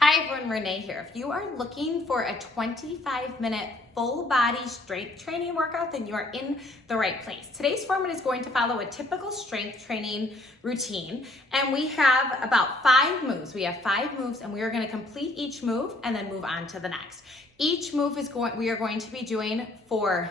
Hi everyone, Renee here. If you are looking for a 25-minute full body strength training workout, then you are in the right place. Today's format is going to follow a typical strength training routine, and we have about 5 moves. We have 5 moves, and we are going to complete each move and then move on to the next. Each move we are going to be doing for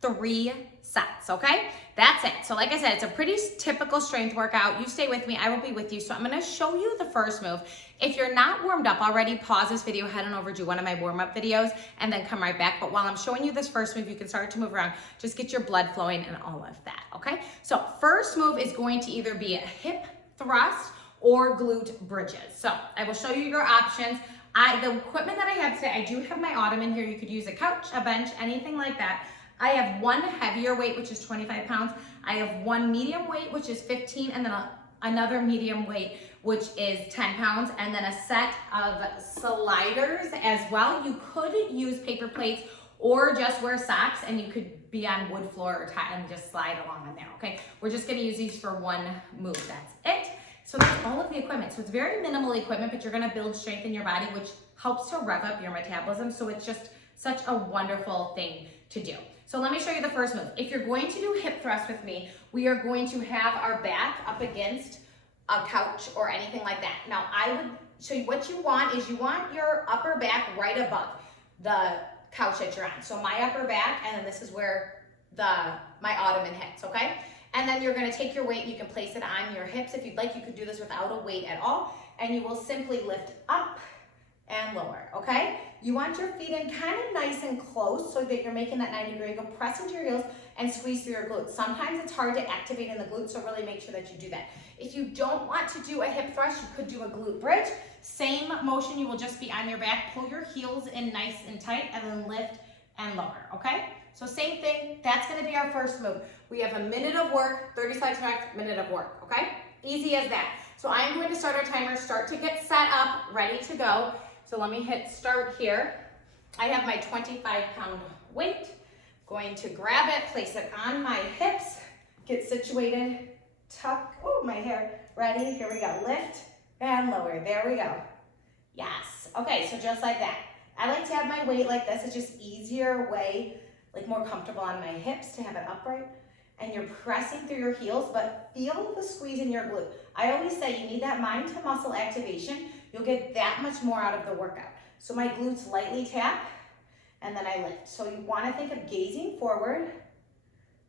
3 sets, okay? That's it. So like I said, it's a pretty typical strength workout. You stay with me, I will be with you. So I'm gonna show you the first move. If you're not warmed up already, pause this video, head on over to one of my warm-up videos, and then come right back. But while I'm showing you this first move, you can start to move around. Just get your blood flowing and all of that, okay? So first move is going to either be a hip thrust or glute bridges. So I will show you your options. The equipment that I have today, I do have my ottoman here. You could use a couch, a bench, anything like that. I have one heavier weight, which is 25 pounds. I have one medium weight, which is 15, and then another medium weight, which is 10 pounds, and then a set of sliders as well. You could use paper plates or just wear socks, and you could be on wood floor or tile and just slide along in there, okay? We're just gonna use these for one move, that's it. So that's all of the equipment. So it's very minimal equipment, but you're gonna build strength in your body, which helps to rev up your metabolism. So it's just such a wonderful thing to do. So let me show you the first move. If you're going to do hip thrust with me, we are going to have our back up against a couch or anything like that. Now I would show you what you want is you want your upper back right above the couch that you're on. So my upper back, and then this is where my ottoman hits, okay? And then you're gonna take your weight, you can place it on your hips. If you'd like, you could do this without a weight at all, and you will simply lift up and lower, okay? You want your feet in kind of nice and close so that you're making that 90-degree angle. Press into your heels and squeeze through your glutes. Sometimes it's hard to activate in the glutes, so really make sure that you do that. If you don't want to do a hip thrust, you could do a glute bridge. Same motion, you will just be on your back. Pull your heels in nice and tight and then lift and lower, okay? So same thing, that's gonna be our first move. We have a minute of work, 30 seconds max, minute of work, okay? Easy as that. So I'm going to start our timer, start to get set up, ready to go. So let me hit start here. I have my 25-pound weight. Going to grab it, place it on my hips, get situated, tuck, oh, my hair, ready, here we go. Lift and lower, there we go. Yes, okay, so just like that. I like to have my weight like this. It's just easier way, like more comfortable on my hips to have it upright. And you're pressing through your heels, but feel the squeeze in your glute. I always say you need that mind to muscle activation. You'll get that much more out of the workout. So my glutes lightly tap, and then I lift. So you wanna think of gazing forward,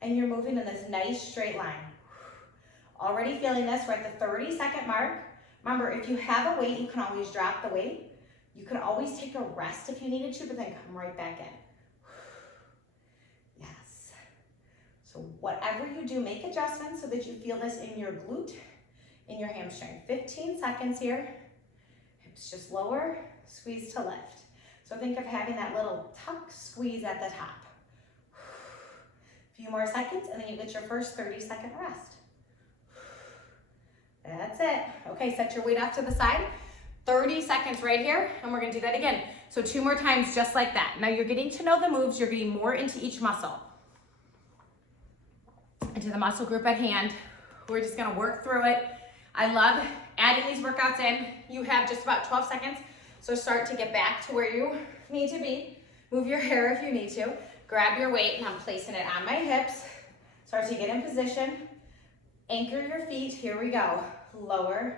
and you're moving in this nice straight line. Already feeling this, we're at the 30-second mark. Remember, if you have a weight, you can always drop the weight. You can always take a rest if you needed to, but then come right back in. Yes. So whatever you do, make adjustments so that you feel this in your glute, in your hamstring. 15 seconds here. Hips just lower, squeeze to lift. So think of having that little tuck squeeze at the top. A few more seconds, and then you get your first 30-second rest. That's it. Okay, set your weight off to the side. 30 seconds right here, and we're gonna do that again. So 2 more times just like that. Now you're getting to know the moves, you're getting more into each muscle. Into the muscle group at hand. We're just gonna work through it. I love adding these workouts in. You have just about 12 seconds, so start to get back to where you need to be. Move your hair if you need to. Grab your weight, and I'm placing it on my hips. Start to get in position. Anchor your feet, here we go. Lower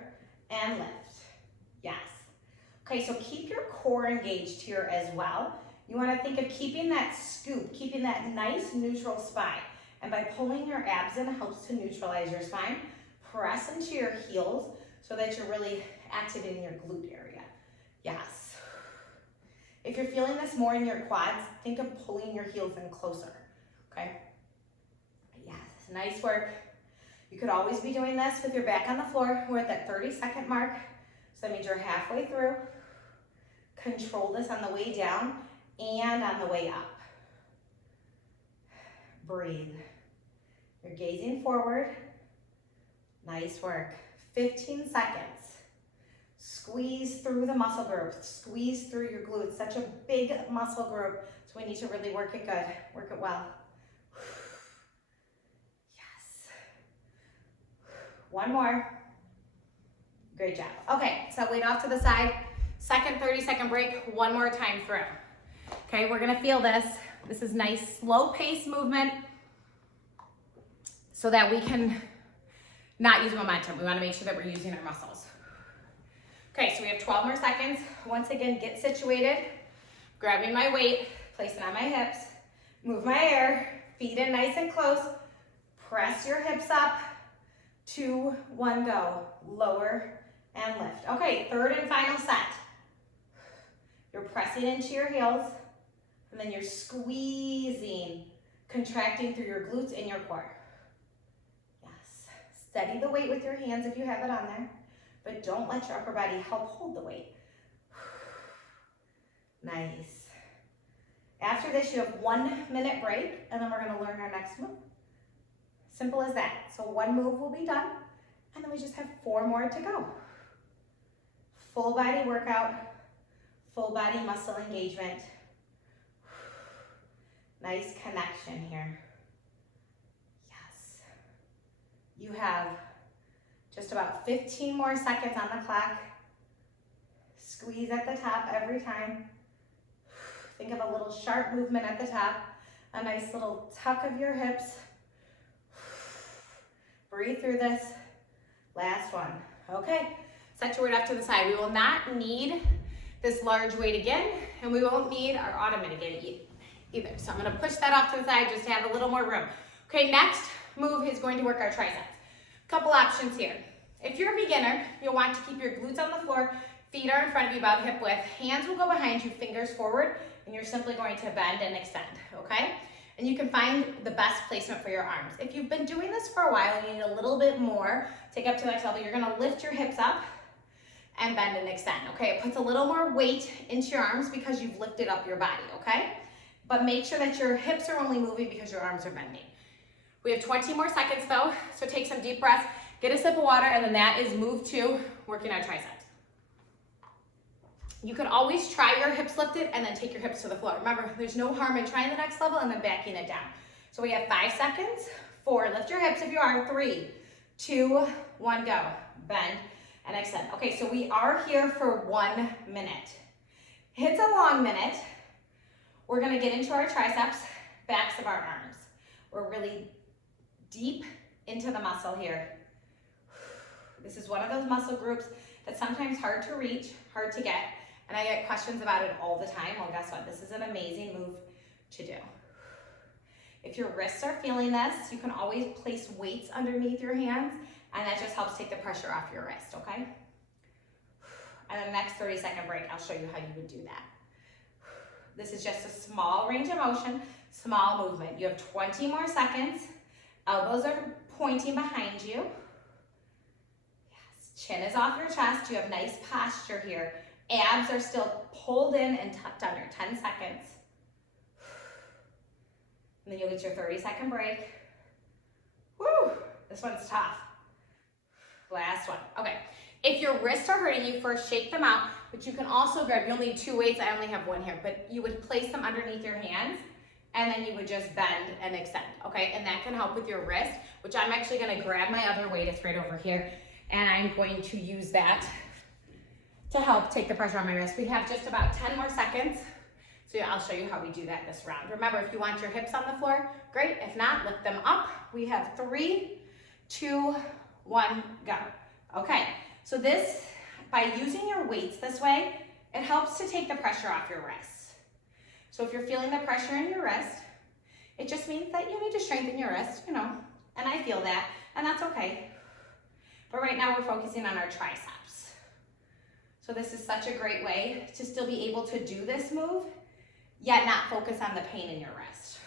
and lift. Yes. Okay, so keep your core engaged here as well. You wanna think of keeping that scoop, keeping that nice neutral spine. And by pulling your abs in, it helps to neutralize your spine. Press into your heels so that you're really activating your glute area. Yes. If you're feeling this more in your quads, think of pulling your heels in closer, okay? Yes, nice work. You could always be doing this with your back on the floor. We're at that 30-second mark, so that means you're halfway through. Control this on the way down and on the way up. Breathe. You're gazing forward. Nice work. 15 seconds. Squeeze through the muscle group. Squeeze through your glutes. Such a big muscle group, so we need to really work it good. Work it well. Yes. One more. Great job. Okay, so weight off to the side. Second 30-second break, one more time through. Okay, we're gonna feel this. This is nice, slow pace movement so that we can not use momentum. We wanna make sure that we're using our muscles. Okay, so we have 12 more seconds. Once again, get situated, grabbing my weight, placing on my hips, move my air, feet in nice and close, press your hips up, 2, 1, go. Lower and lift. Okay, third and final set. You're pressing into your heels, and then you're squeezing, contracting through your glutes and your core. Yes, steady the weight with your hands if you have it on there, but don't let your upper body help hold the weight. Nice. After this, you have 1 minute break, and then we're gonna learn our next move. Simple as that. So one move will be done, and then we just have 4 more to go. Full body workout, full body muscle engagement. Nice connection here. Yes. You have just about 15 more seconds on the clock. Squeeze at the top every time. Think of a little sharp movement at the top, a nice little tuck of your hips. Breathe through this. Last one. Okay, set your weight up to the side. We will not need this large weight again, and we won't need our ottoman again either. So I'm gonna push that off to the side just to have a little more room. Okay, next move is going to work our triceps. Couple options here. If you're a beginner, you'll want to keep your glutes on the floor, feet are in front of you about hip width, hands will go behind you, fingers forward, and you're simply going to bend and extend, okay? And you can find the best placement for your arms. If you've been doing this for a while and you need a little bit more, take up to the next level, you're gonna lift your hips up and bend and extend, okay? It puts a little more weight into your arms because you've lifted up your body, okay? But make sure that your hips are only moving because your arms are bending. We have 20 more seconds though, so take some deep breaths, get a sip of water, and then that is move 2, working our triceps. You can always try your hips lifted and then take your hips to the floor. Remember, there's no harm in trying the next level and then backing it down. So we have 5 seconds. 4, lift your hips if you are. 3, 2, 1, go. Bend and extend. Okay, so we are here for 1 minute. It's a long minute. We're gonna get into our triceps, backs of our arms. We're really deep into the muscle here. This is one of those muscle groups that's sometimes hard to reach, hard to get, and I get questions about it all the time. Well, guess what? This is an amazing move to do. If your wrists are feeling this, you can always place weights underneath your hands, and that just helps take the pressure off your wrist, okay? And the next 30-second break, I'll show you how you would do that. This is just a small range of motion, small movement. You have 20 more seconds. Elbows are pointing behind you. Yes, chin is off your chest. You have nice posture here. Abs are still pulled in and tucked under. 10 seconds. And then you'll get your 30-second break. Woo, this one's tough. Last one. Okay, if your wrists are hurting you, first shake them out, but you can also grab, you'll need 2 weights, I only have 1 here, but you would place them underneath your hands, and then you would just bend and extend, okay? And that can help with your wrist, which I'm actually gonna grab my other weight, it's right over here, and I'm going to use that to help take the pressure on my wrist. We have just about 10 more seconds, so I'll show you how we do that this round. Remember, if you want your hips on the floor, great. If not, lift them up. We have 3, 2, 1, go. Okay, so this, by using your weights this way, it helps to take the pressure off your wrists. So if you're feeling the pressure in your wrist, it just means that you need to strengthen your wrist, you know, and I feel that, and that's okay. But right now we're focusing on our triceps. So this is such a great way to still be able to do this move, yet not focus on the pain in your wrist.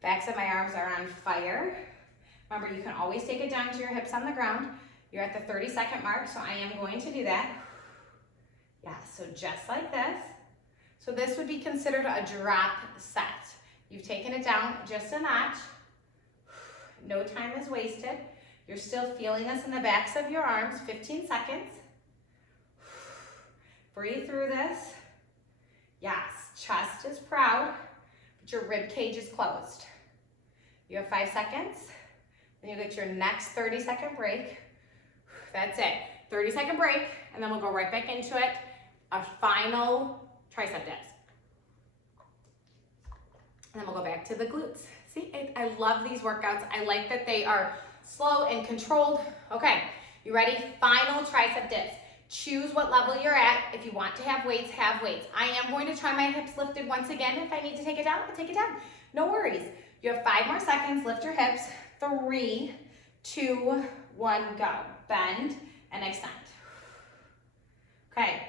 Backs of my arms are on fire. Remember, you can always take it down to your hips on the ground. You're at the 30-second mark, so I am going to do that. Yeah, so just like this. So this would be considered a drop set. You've taken it down just a notch. No time is wasted. You're still feeling this in the backs of your arms, 15 seconds. Breathe through this. Yes, chest is proud, but your rib cage is closed. You have 5 seconds. Then you get your next 30-second break. That's it. 30-second break, and then we'll go right back into it. our final tricep dips. And then we'll go back to the glutes. See, I love these workouts. I like that they are slow and controlled. Okay, you ready? Final tricep dips. Choose what level you're at. If you want to have weights, have weights. I am going to try my hips lifted once again. If I need to take it down, I'll take it down. No worries. You have 5 more seconds. Lift your hips. 3, 2, 1, go. Bend and extend. Okay,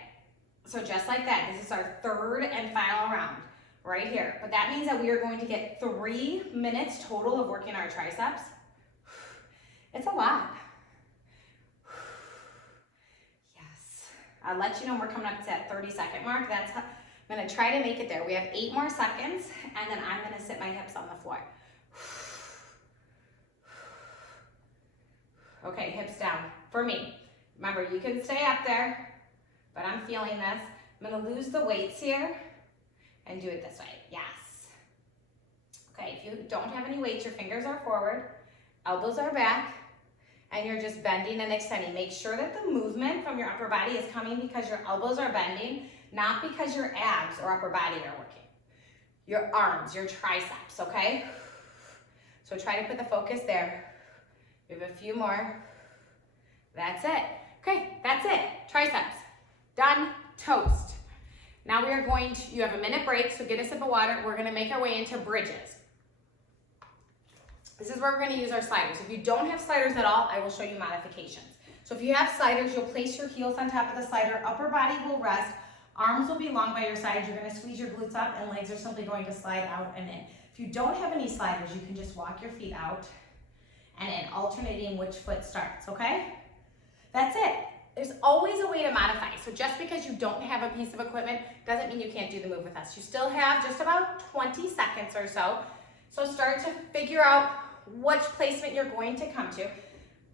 so just like that, this is our 3rd and final round right here. But that means that we are going to get 3 minutes total of working our triceps. It's a lot. Yes. I'll let you know we're coming up to that 30-second mark. I'm gonna try to make it there. We have 8 more seconds, and then I'm gonna sit my hips on the floor. Okay, hips down for me. Remember, you can stay up there, but I'm feeling this. I'm gonna lose the weights here and do it this way. Yes. Okay, if you don't have any weights, your fingers are forward, elbows are back, and you're just bending and extending. Make sure that the movement from your upper body is coming because your elbows are bending, not because your abs or upper body are working. Your arms, your triceps, okay? So try to put the focus there. We have a few more. That's it. Okay, that's it. Triceps. Done. Toast. Now we are going to, you have a minute break, so get a sip of water. We're gonna make our way into bridges. This is where we're gonna use our sliders. If you don't have sliders at all, I will show you modifications. So if you have sliders, you'll place your heels on top of the slider, upper body will rest, arms will be long by your sides, you're gonna squeeze your glutes up, and legs are simply going to slide out and in. If you don't have any sliders, you can just walk your feet out and in, alternating which foot starts, okay? That's it. There's always a way to modify. So just because you don't have a piece of equipment doesn't mean you can't do the move with us. You still have just about 20 seconds or so. So start to figure out which placement you're going to come to.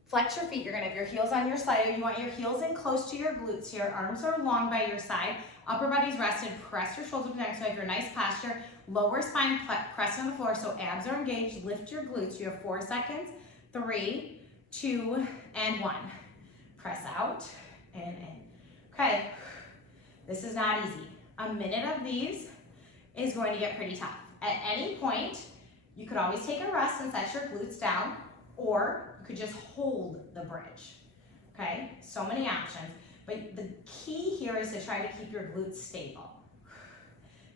Flex your feet. You're gonna have your heels on your slider. You want your heels in close to your glutes here. Arms are long by your side. Upper body's rested. Press your shoulders back so you have your nice posture. Lower spine, press on the floor so abs are engaged. Lift your glutes. You have 4 seconds. 3, 2, and 1. Press out and in. Okay, this is not easy. A minute of these is going to get pretty tough. At any point, you could always take a rest and set your glutes down, or you could just hold the bridge. Okay, so many options. But the key here is to try to keep your glutes stable.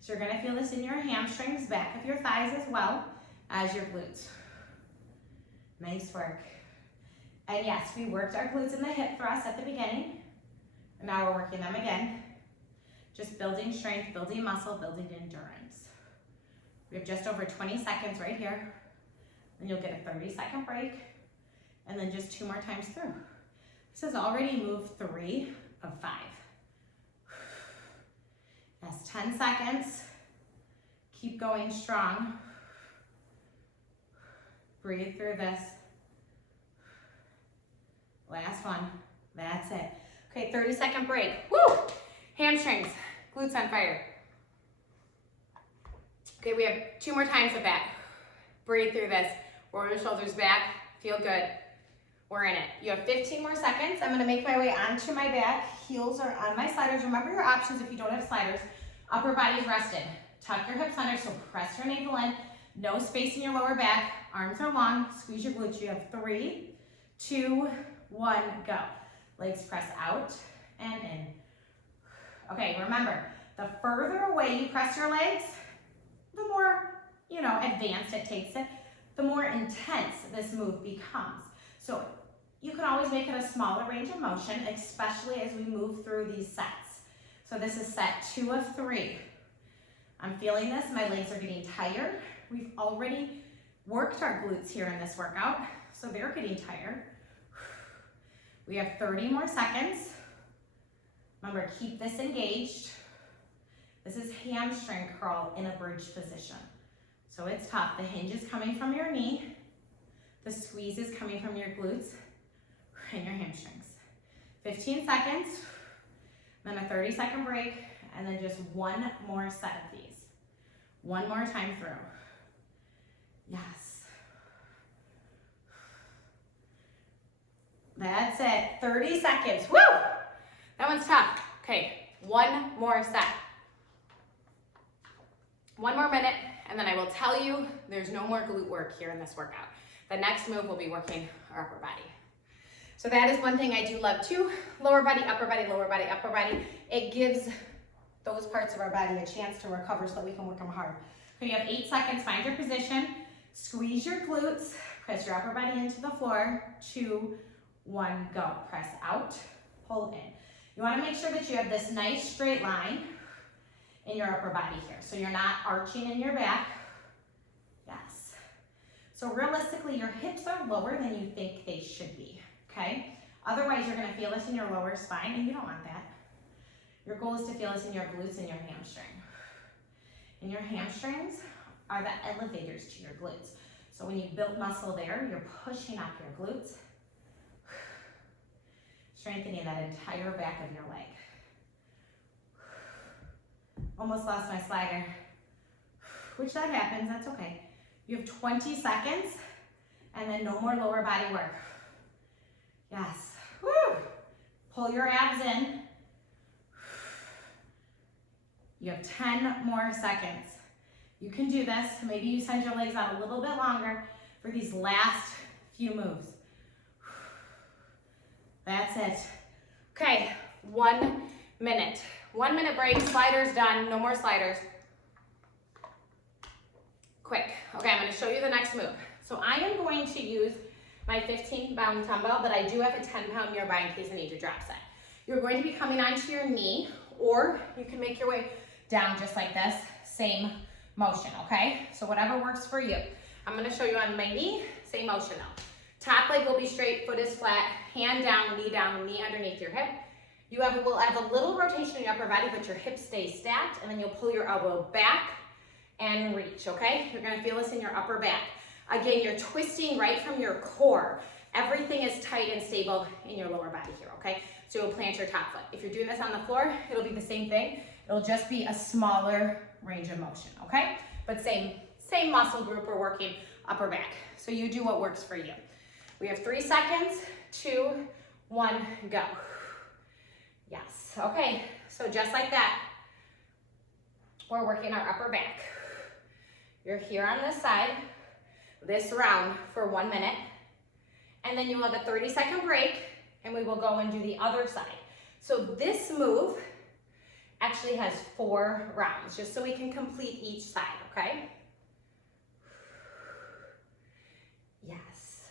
So you're gonna feel this in your hamstrings, back of your thighs as well as your glutes. Nice work. And yes, we worked our glutes in the hip thrust at the beginning, and now we're working them again. Just building strength, building muscle, building endurance. We have just over 20 seconds right here, and you'll get a 30-second break, and then just 2 more times through. This has already moved 3 of 5. That's 10 seconds. Keep going strong. Breathe through this. Last one. That's it. Okay, 30-second break. Woo! Hamstrings, glutes on fire. Okay, we have 2 more times of that. Breathe through this. Roll your shoulders back. Feel good. We're in it. You have 15 more seconds. I'm gonna make my way onto my back. Heels are on my sliders. Remember your options if you don't have sliders. Upper body's rested. Tuck your hips under, so press your navel in. No space in your lower back. Arms are long. Squeeze your glutes. You have 3, 2, 1, go. Legs press out and in. Okay, remember, the further away you press your legs, the more, advanced it takes it, the more intense this move becomes. So you can always make it a smaller range of motion, especially as we move through these sets. So this is set 2 of 3. I'm feeling this, my legs are getting tired. We've already worked our glutes here in this workout, so they're getting tired. We have 30 more seconds. Remember, keep this engaged. This is hamstring curl in a bridge position. So it's tough. The hinge is coming from your knee. The squeeze is coming from your glutes and your hamstrings. 15 seconds, then a 30-second break, and then just 1 more set of these. 1 more time through. Yes. That's it. 30 seconds. Woo! That one's tough. Okay, One more set. One more minute, and then I will tell you there's no more glute work here in this workout. The next move will be working our upper body. So that is one thing I do love too. Lower body, upper body, lower body, upper body. It gives those parts of our body a chance to recover so that we can work them hard. So you have 8 seconds, find your position, squeeze your glutes, press your upper body into the floor, 2, 1, go. Press out, pull in. You wanna make sure that you have this nice straight line in your upper body here. So you're not arching in your back. Yes. So realistically, your hips are lower than you think they should be, okay? Otherwise, you're gonna feel this in your lower spine, and you don't want that. Your goal is to feel this in your glutes and your hamstring. And your hamstrings are the elevators to your glutes. So when you build muscle there, you're pushing up your glutes, strengthening that entire back of your leg. Almost lost my slider, which that happens, that's okay. You have 20 seconds, and then no more lower body work. Yes, woo! Pull your abs in. You have 10 more seconds. You can do this. Maybe you send your legs out a little bit longer for these last few moves. That's it. Okay, 1 minute. 1 minute break, sliders done, no more sliders. Quick, okay, I'm gonna show you the next move. So I am going to use my 15-pound dumbbell, but I do have a 10-pound nearby in case I need to drop set. You're going to be coming onto your knee, or you can make your way down just like this, same motion, okay? So whatever works for you. I'm gonna show you on my knee, same motion though. Top leg will be straight, foot is flat, hand down, knee underneath your hip. You will have a little rotation in your upper body, but your hips stay stacked, and then you'll pull your elbow back and reach, okay? You're gonna feel this in your upper back. Again, you're twisting right from your core. Everything is tight and stable in your lower body here, okay? So you'll plant your top foot. If you're doing this on the floor, it'll be the same thing. It'll just be a smaller range of motion, okay? But same muscle group, we're working upper back. So you do what works for you. We have 3 seconds, 2, 1, go. Yes, okay, so just like that, we're working our upper back. You're here on this side, this round for 1 minute, and then you will have a 30-second break, and we will go and do the other side. So this move actually has 4 rounds, just so we can complete each side, okay? Yes.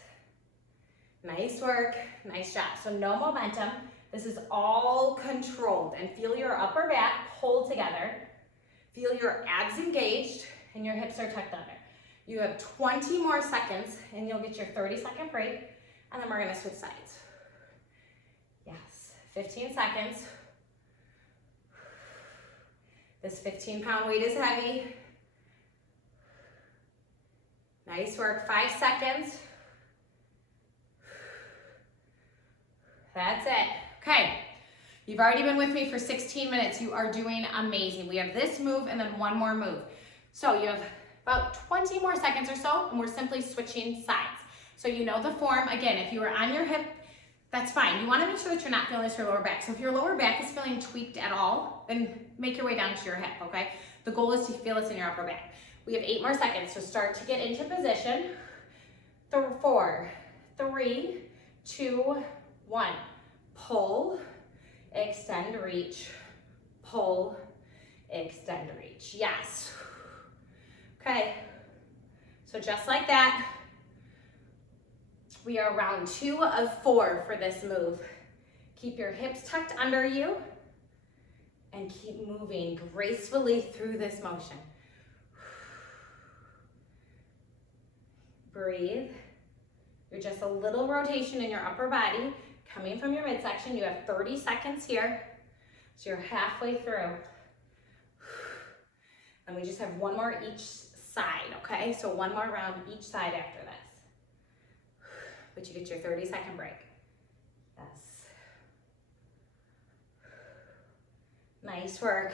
Nice work, nice job. So no momentum. This is all controlled, and feel your upper back hold together. Feel your abs engaged and your hips are tucked under. You have 20 more seconds and you'll get your 30-second break, and then we're gonna switch sides. Yes, 15 seconds. This 15-pound weight is heavy. Nice work, 5 seconds. That's it. Okay, you've already been with me for 16 minutes. You are doing amazing. We have this move and then 1 more move. So you have about 20 more seconds or so, and we're simply switching sides. So you know the form. Again, if you are on your hip, that's fine. You wanna make sure that you're not feeling this in your lower back. So if your lower back is feeling tweaked at all, then make your way down to your hip, okay? The goal is to feel this in your upper back. We have 8 more seconds, so start to get into position. 4, 3, 2, 1. Pull, extend, reach, pull, extend, reach. Yes. Okay, so just like that, we are round 2 of 4 for this move. Keep your hips tucked under you and keep moving gracefully through this motion. Breathe. You're just a little rotation in your upper body coming from your midsection. You have 30 seconds here, so you're halfway through. And we just have 1 more each side, okay? So 1 more round each side after this. But you get your 30-second break. Yes. Nice work.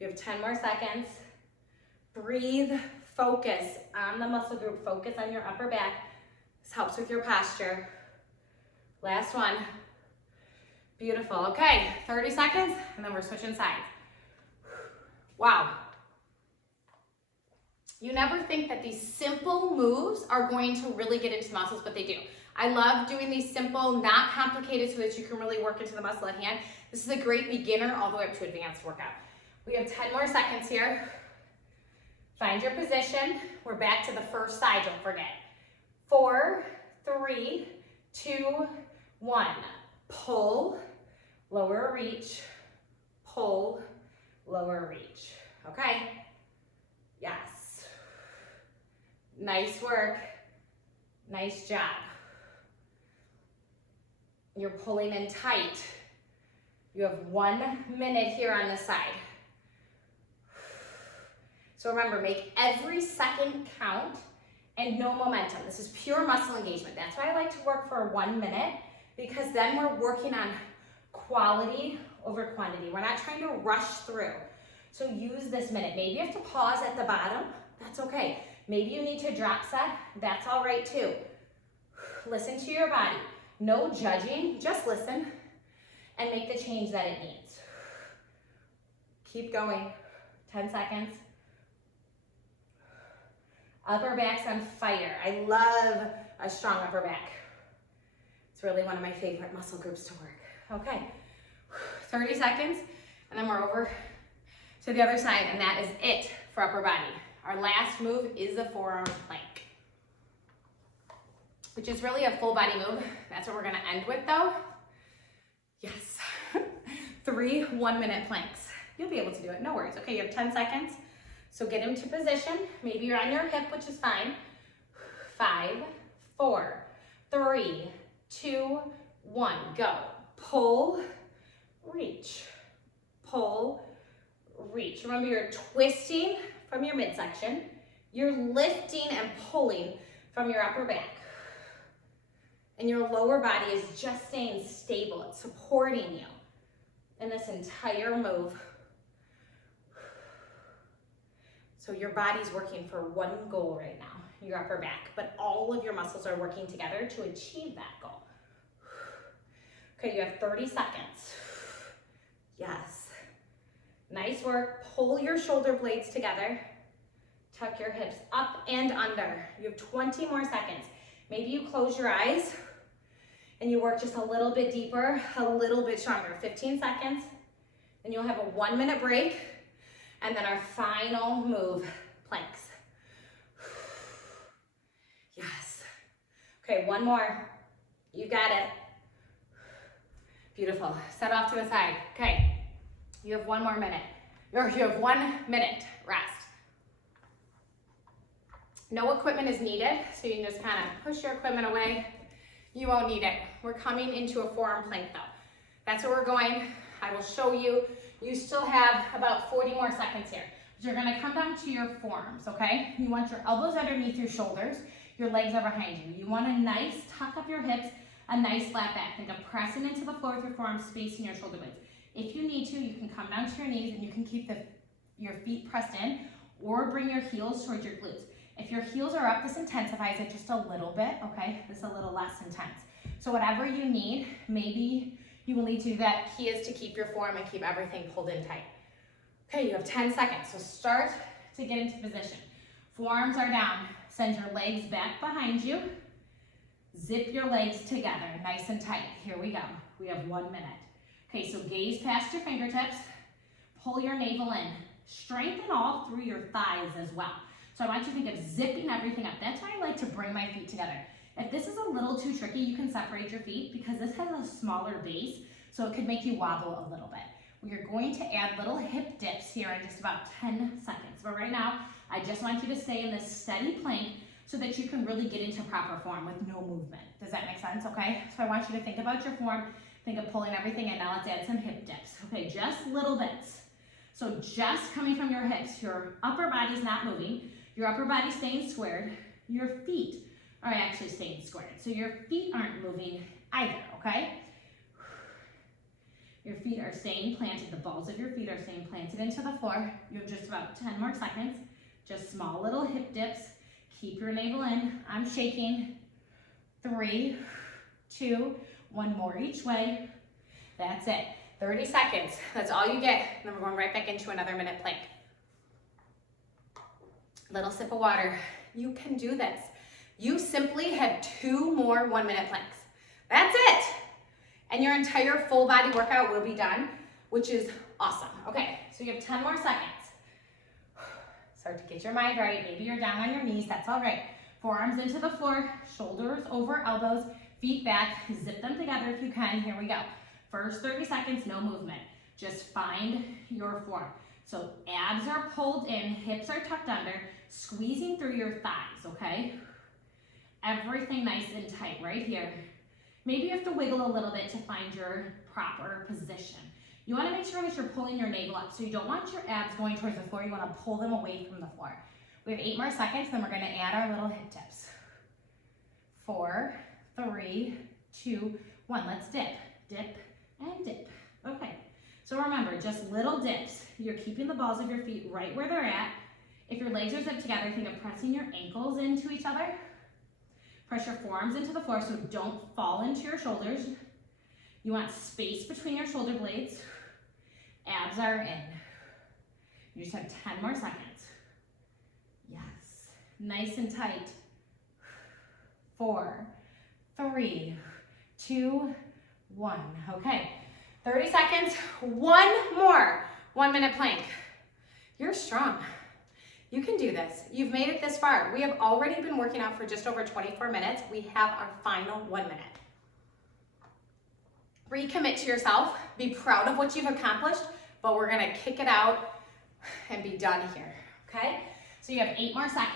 You have 10 more seconds. Breathe, focus on the muscle group, focus on your upper back. This helps with your posture. Last one. Beautiful. Okay, 30 seconds, and then we're switching sides. Wow. You never think that these simple moves are going to really get into the muscles, but they do. I love doing these simple, not complicated, so that you can really work into the muscle at hand. This is a great beginner all the way up to advanced workout. We have 10 more seconds here. Find your position. We're back to the first side, don't forget. 4, 3, 2, 1. Pull, lower reach, pull, lower reach. Okay? Yes. Nice work. Nice job. You're pulling in tight. You have 1 minute here on this side. So remember, make every second count and no momentum. This is pure muscle engagement. That's why I like to work for 1 minute, because then we're working on quality over quantity. We're not trying to rush through. So use this minute. Maybe you have to pause at the bottom. That's okay. Maybe you need to drop set. That's all right too. Listen to your body. No judging, just listen and make the change that it needs. Keep going. 10 seconds. Upper back's on fire. I love a strong upper back. It's really one of my favorite muscle groups to work. Okay, 30 seconds, and then we're over to the other side, and that is it for upper body. Our last move is the forearm plank, which is really a full body move. That's what we're gonna end with though. Yes, 3 1-minute planks. You'll be able to do it, no worries. Okay, you have 10 seconds. So get into position. Maybe you're on your hip, which is fine. 5, 4, 3, 2, 1, go. Pull, reach, pull, reach. Remember, you're twisting from your midsection. You're lifting and pulling from your upper back. And your lower body is just staying stable. It's supporting you in this entire move. So your body's working for one goal right now, your upper back, but all of your muscles are working together to achieve that goal. Okay, you have 30 seconds. Yes. Nice work. Pull your shoulder blades together. Tuck your hips up and under. You have 20 more seconds. Maybe you close your eyes and you work just a little bit deeper, a little bit stronger. 15 seconds. Then you'll have a 1-minute break. And then our final move, planks. Yes. Okay, one more. You got it. Beautiful. Set off to the side. Okay, you have 1 more minute. Or you have 1 minute rest. No equipment is needed, so you can just kind of push your equipment away. You won't need it. We're coming into a forearm plank though. That's where we're going. I will show you. You still have about 40 more seconds here. You're gonna come down to your forearms, okay? You want your elbows underneath your shoulders, your legs are behind you. You want a nice tuck up your hips, a nice flat back. Think of pressing into the floor with your forearms, spacing your shoulder blades. If you need to, you can come down to your knees and you can keep your feet pressed in, or bring your heels towards your glutes. If your heels are up, this intensifies it just a little bit, okay? This is a little less intense. So whatever you need, maybe you will need to do that. Key is to keep your forearm and keep everything pulled in tight. Okay, you have 10 seconds, so start to get into position. Forearms are down. Send your legs back behind you. Zip your legs together, nice and tight. Here we go. We have 1 minute. Okay, so gaze past your fingertips. Pull your navel in. Strengthen all through your thighs as well. So I want you to think of zipping everything up. That's why I like to bring my feet together. If this is a little too tricky, you can separate your feet because this has a smaller base, so it could make you wobble a little bit. We are going to add little hip dips here in just about 10 seconds. But right now, I just want you to stay in this steady plank so that you can really get into proper form with no movement. Does that make sense, okay? So I want you to think about your form, think of pulling everything in. Now let's add some hip dips. Okay, just little bits. So just coming from your hips, your upper body's not moving, your upper body's staying squared, your feet are actually staying squared. So your feet aren't moving either, okay? Your feet are staying planted. The balls of your feet are staying planted into the floor. You have just about 10 more seconds. Just small little hip dips. Keep your navel in. I'm shaking. 3, 2, 1 more each way. That's it. 30 seconds. That's all you get. Then we're going right back into another minute plank. Little sip of water. You can do this. You simply have 2 more 1-minute planks. That's it. And your entire full body workout will be done, which is awesome. Okay, so you have 10 more seconds. Start to get your mind right. Maybe you're down on your knees. That's all right. Forearms into the floor, shoulders over elbows, feet back. Zip them together if you can. Here we go. First 30 seconds, no movement. Just find your form. So abs are pulled in, hips are tucked under, squeezing through your thighs, okay? Everything nice and tight right here. Maybe you have to wiggle a little bit to find your proper position. You want to make sure that you're pulling your navel up. So you don't want your abs going towards the floor. You want to pull them away from the floor. We have 8 more seconds, then we're going to add our little hip dips. 4, 3, 2, 1. Let's dip, dip, and dip. Okay, so remember, just little dips. You're keeping the balls of your feet right where they're at. If your legs are zipped together, think of pressing your ankles into each other. Press your forearms into the floor so don't fall into your shoulders. You want space between your shoulder blades. Abs are in. You just have 10 more seconds. Yes, nice and tight. 4, 3, 2, 1. Okay, 30 seconds, 1 more 1-minute plank. You're strong. You can do this. You've made it this far. We have already been working out for just over 24 minutes. We have our final 1 minute. Recommit to yourself. Be proud of what you've accomplished, but we're gonna kick it out and be done here, okay? So you have 8 more seconds.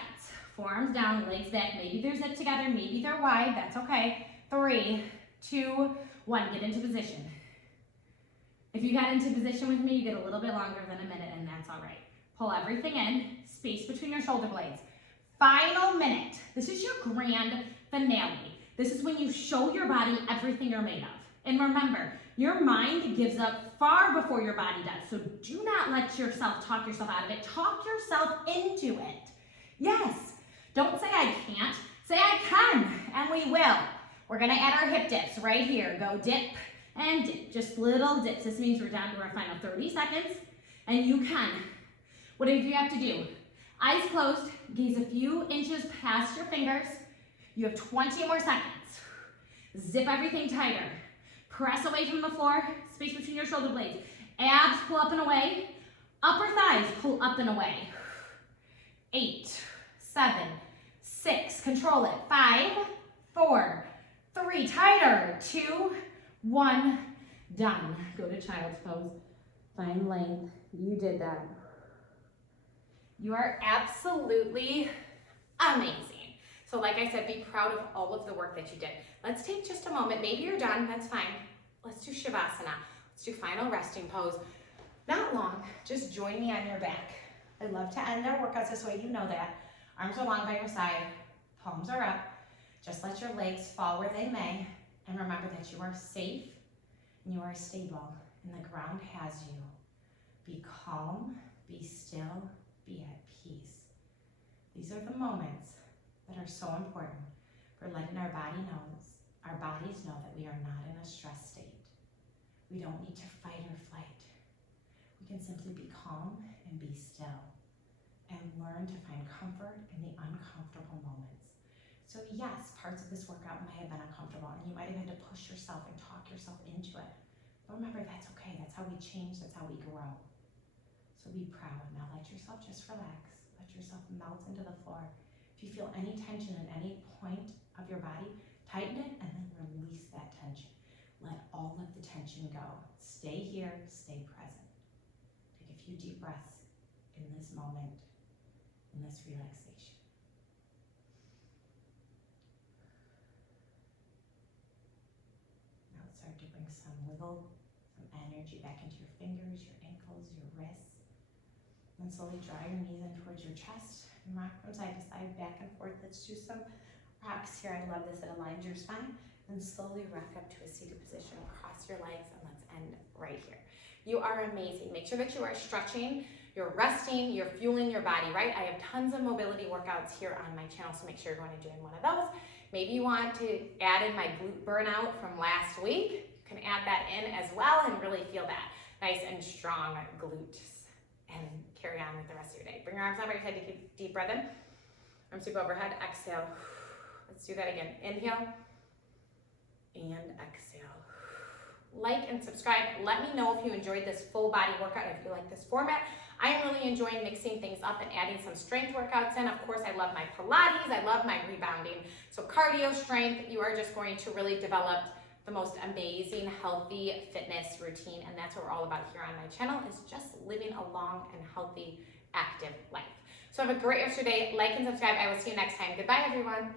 Forearms down, legs back. Maybe they're zipped together, maybe they're wide. That's okay. 3, 2, 1. Get into position. If you got into position with me, you get a little bit longer than a minute, and that's all right. Pull everything in, space between your shoulder blades. Final minute. This is your grand finale. This is when you show your body everything you're made of. And remember, your mind gives up far before your body does. So do not let yourself talk yourself out of it. Talk yourself into it. Yes. Don't say I can't. Say I can, and we will. We're gonna add our hip dips right here. Go dip and dip. Just little dips. This means we're down to our final 30 seconds, and you can. Whatever you have to do. Eyes closed, gaze a few inches past your fingers. You have 20 more seconds. Zip everything tighter. Press away from the floor, space between your shoulder blades. Abs pull up and away. Upper thighs pull up and away. 8, 7, 6, control it. 5, 4, 3, tighter. 2, 1, done. Go to child's pose. Find length. You did that. You are absolutely amazing. So like I said, be proud of all of the work that you did. Let's take just a moment. Maybe you're done, that's fine. Let's do Shavasana. Let's do final resting pose. Not long, just join me on your back. I love to end our workouts this way, you know that. Arms are long by your side, palms are up. Just let your legs fall where they may. And remember that you are safe and you are stable and the ground has you. Be calm, be still, be at peace. These are the moments that are so important for letting our bodies know that we are not in a stress state. We don't need to fight or flight. We can simply be calm and be still and learn to find comfort in the uncomfortable moments. So yes, parts of this workout might have been uncomfortable and you might have had to push yourself and talk yourself into it. But remember, that's okay. That's how we change. That's how we grow. So be proud. Now let yourself just relax. Let yourself melt into the floor. If you feel any tension at any point of your body, tighten it and then release that tension. Let all of the tension go. Stay here, stay present. Take a few deep breaths in this moment, in this relaxation. Now start to bring some wiggle, some energy back into your fingers, your ankles, your wrists. And slowly draw your knees in towards your chest and rock from side to side, back and forth. Let's do some rocks here. I love this. It aligns your spine. And slowly rock up to a seated position. Cross your legs and let's end right here. You are amazing. Make sure that you are stretching, you're resting, you're fueling your body, right? I have tons of mobility workouts here on my channel, so make sure you're going and doing one of those. Maybe you want to add in my glute burnout from last week. You can add that in as well and really feel that nice and strong glutes and carry on with the rest of your day. Bring your arms out by your head, take a deep breath in. Arms sweep overhead, exhale. Let's do that again. Inhale and exhale. Like and subscribe. Let me know if you enjoyed this full body workout, if you like this format. I'm really enjoying mixing things up and adding some strength workouts in. Of course, I love my Pilates, I love my rebounding. So cardio, strength, you are just going to really develop the most amazing, healthy fitness routine. And that's what we're all about here on my channel, is just living a long and healthy, active life. So have a great rest of your day. Like and subscribe. I will see you next time. Goodbye, everyone.